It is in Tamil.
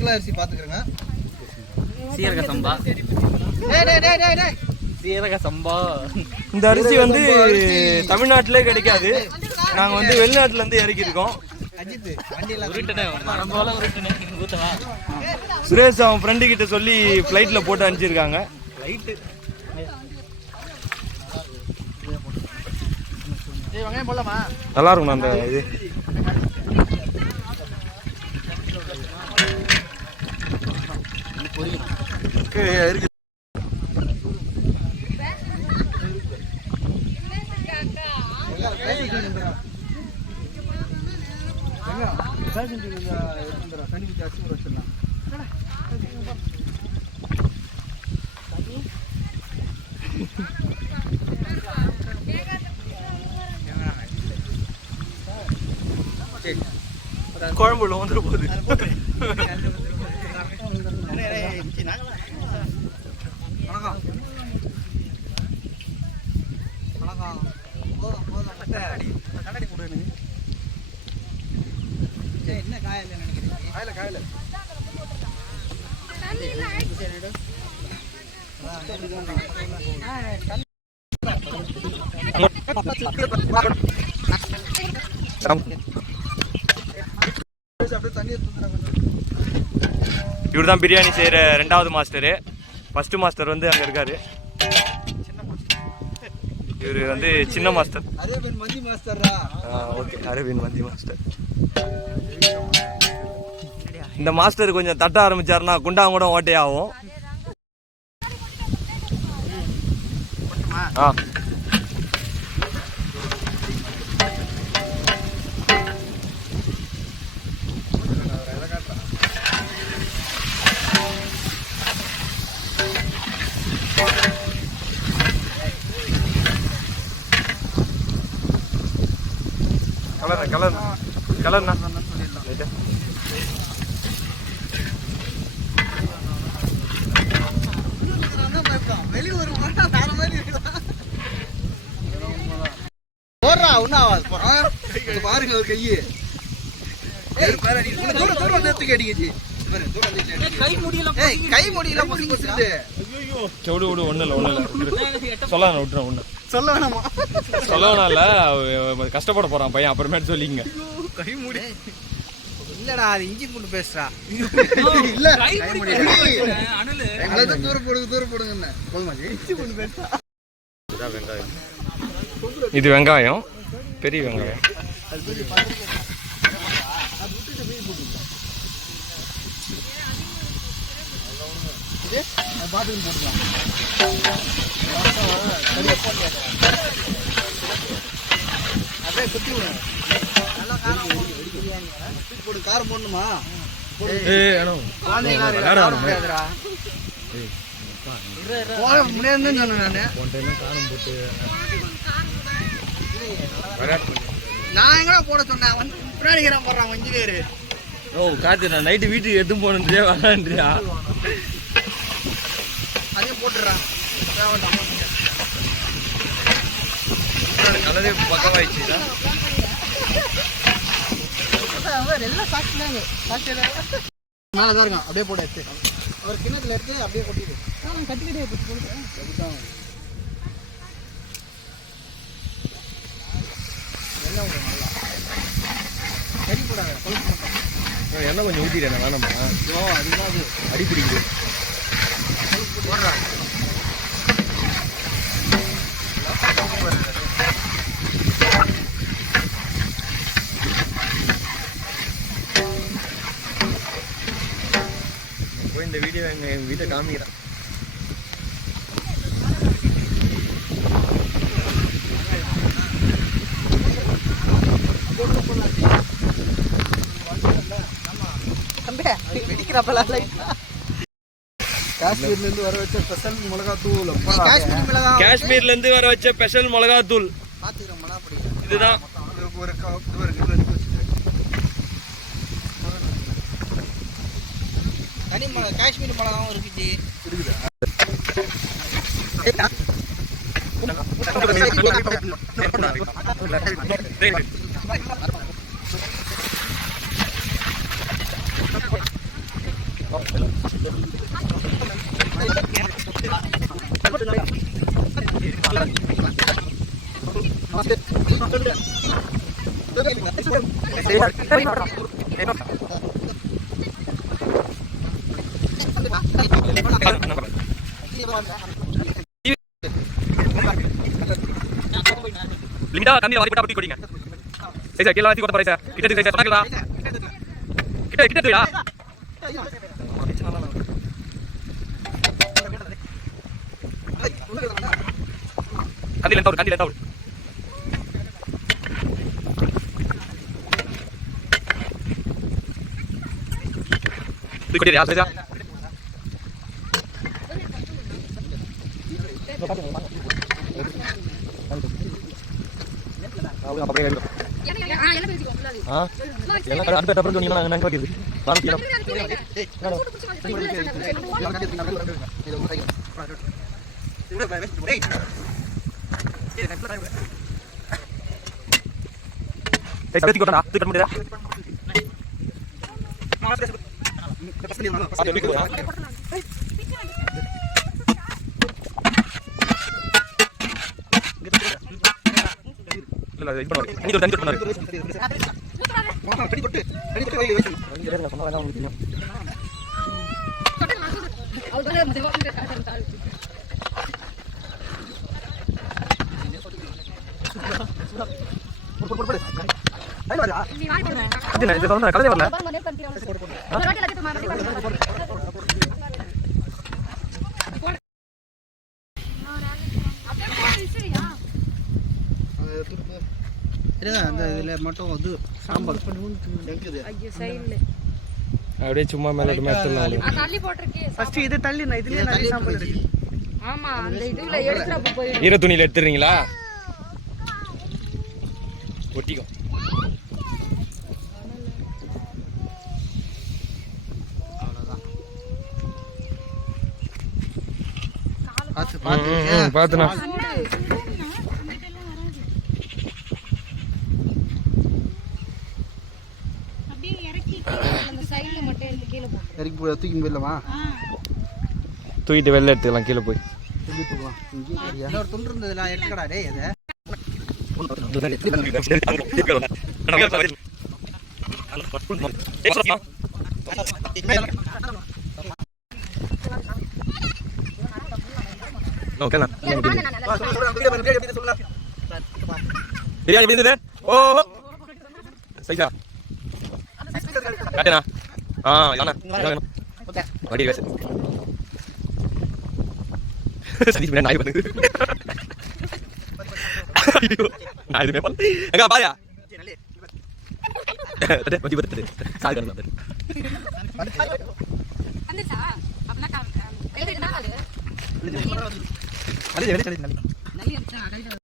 கிலோ அரிசி பாத்துக்கிறேங்க. சீரக சம்பா. சீரக சம்பா. இந்த அரிசி வந்து தமிழ்நாட்டிலே கிடைக்காது. நாங்க வந்து வெளிநாட்டுல இருந்து இறக்கிருக்கோம். சுரேஷ் அவன் ஃப்ரெண்டு கிட்ட சொல்லி ஃப்ளைட்ல போட்டு அனுப்பிச்சிருக்காங்க. நல்லா இருக்கும் அந்த இது. இருக்கு. குழம்புல வந்துட போகுது. என்ன காயில நினைக்கிறீங்க? காயில இவர்தான் பிரியாணி செய்யற 2வது மாஸ்டரு. ஃபர்ஸ்ட் மாஸ்டர் வந்து அங்க இருக்காரு. இவரு வந்து சின்ன மாஸ்டர். அரேபியன் மந்தி மாஸ்டரா? ஓகே, அரேபியன் மந்தி மாஸ்டர். இந்த மாஸ்டர் கொஞ்சம் தட்ட ஆரம்பிச்சாருன்னா குண்டாங்க கூட ஓட்டையாகும். கலர்னா வெளியூர் போடுறா ஒன்னும் ஆகாது. பாருங்க அவர் கையை தூரம் நேரத்துக்கு அடிக்கச்சு. கை முடியல சொல்ல வேணாமா? சொல்ல வேணாம்ல, கஷ்டப்பட போறான் பையன். அப்புறமேட்டு சொல்லிங்க. கை மூடி இல்லடா, அது இஞ்சி பூண்டு பேசுறா. இல்ல தூரம் போடுங்க. இஞ்சி பூண்டு பேசுறா. இது வெங்காயம், பெரிய வெங்காயம். பாத்துக்கு போட்டுக்கலாம். அப்படியே குத்தி விடுங்க. நல்லா போடு. காரம் போடணுமா? முடியாதுன்னு சொன்னேன் நான் எங்கடா போட சொன்னேன். வந்து பின்னாடி போடுறான் இன்ஜினியரு. காத்து நான் நைட்டு வீட்டுக்கு எடுத்து போனேன்றியா வரான்றியா? அதையும் போட்டுறான். கலரே பக்கமாயிடுச்சு. மேலதான் இருக்கும். அப்படியே போட்டு எடுத்து ஒரு கிண்ணத்துல எடுத்து அப்படியே கொட்டிடு. கட்டிக்கிட்டே கறி போடாத. எண்ணெய் கொஞ்சம் ஊற்றிட்டேன் வேணாமா? அதுதான் அடி பிடிக்குது. போடுறான். போய் இந்த வீடியோ எங்கள் வீட்டை காமிக்கிறேன். காஷ்மீர்ல இருந்து வர வச்ச ஸ்பெஷல் மிளகாத்தூள். காஷ்மீர்ல இருந்து வர வச்ச ஸ்பெஷல் மிளகாத்தூள். இதுதான் தனி காஷ்மீர் மிளகாவும் இருக்குது. லிமிட்டா தண்ணியில வாரி போட்டா அப்படி குடிங்க. சரி கீழ வாத்தி கொட்ட போறீங்க. கிட்ட சொன்னாங்களா? கிட்ட கண்டி லென்த் அவுட். சரியா? அந்த இதுல மட்டும் வந்து சாம்பார் இருக்குது. அப்படியே சும்மா மேல தள்ளி போட்டிருக்கே. ஃபர்ஸ்ட் இது தள்ளி நான் இதுலயே நிறைய சாம்பார் இருக்கு. ஆமா அந்த இதுல எடுக்கறப்ப போய் ஈர துணியில எடுத்துறீங்களா? ஒட்டிக்கும். பாத்துனா தூக்கிட்டு வெளில எடுத்துக்கலாம். கீழே போய் ஒரு துண்டு இருந்ததுல எடுத்துக்கடா டேய் இதை. பிரியாணி எப்படி இருந்தது? ஓ சைடா காட்டேனா? வடி வேச சதீஷ் நாய் பண்ணுது. நான் இதுமே பண்ண எங்க பாயா வடி வருது சால் கரல வந்துச்சா அப்பனா கையில இருந்தா அது அது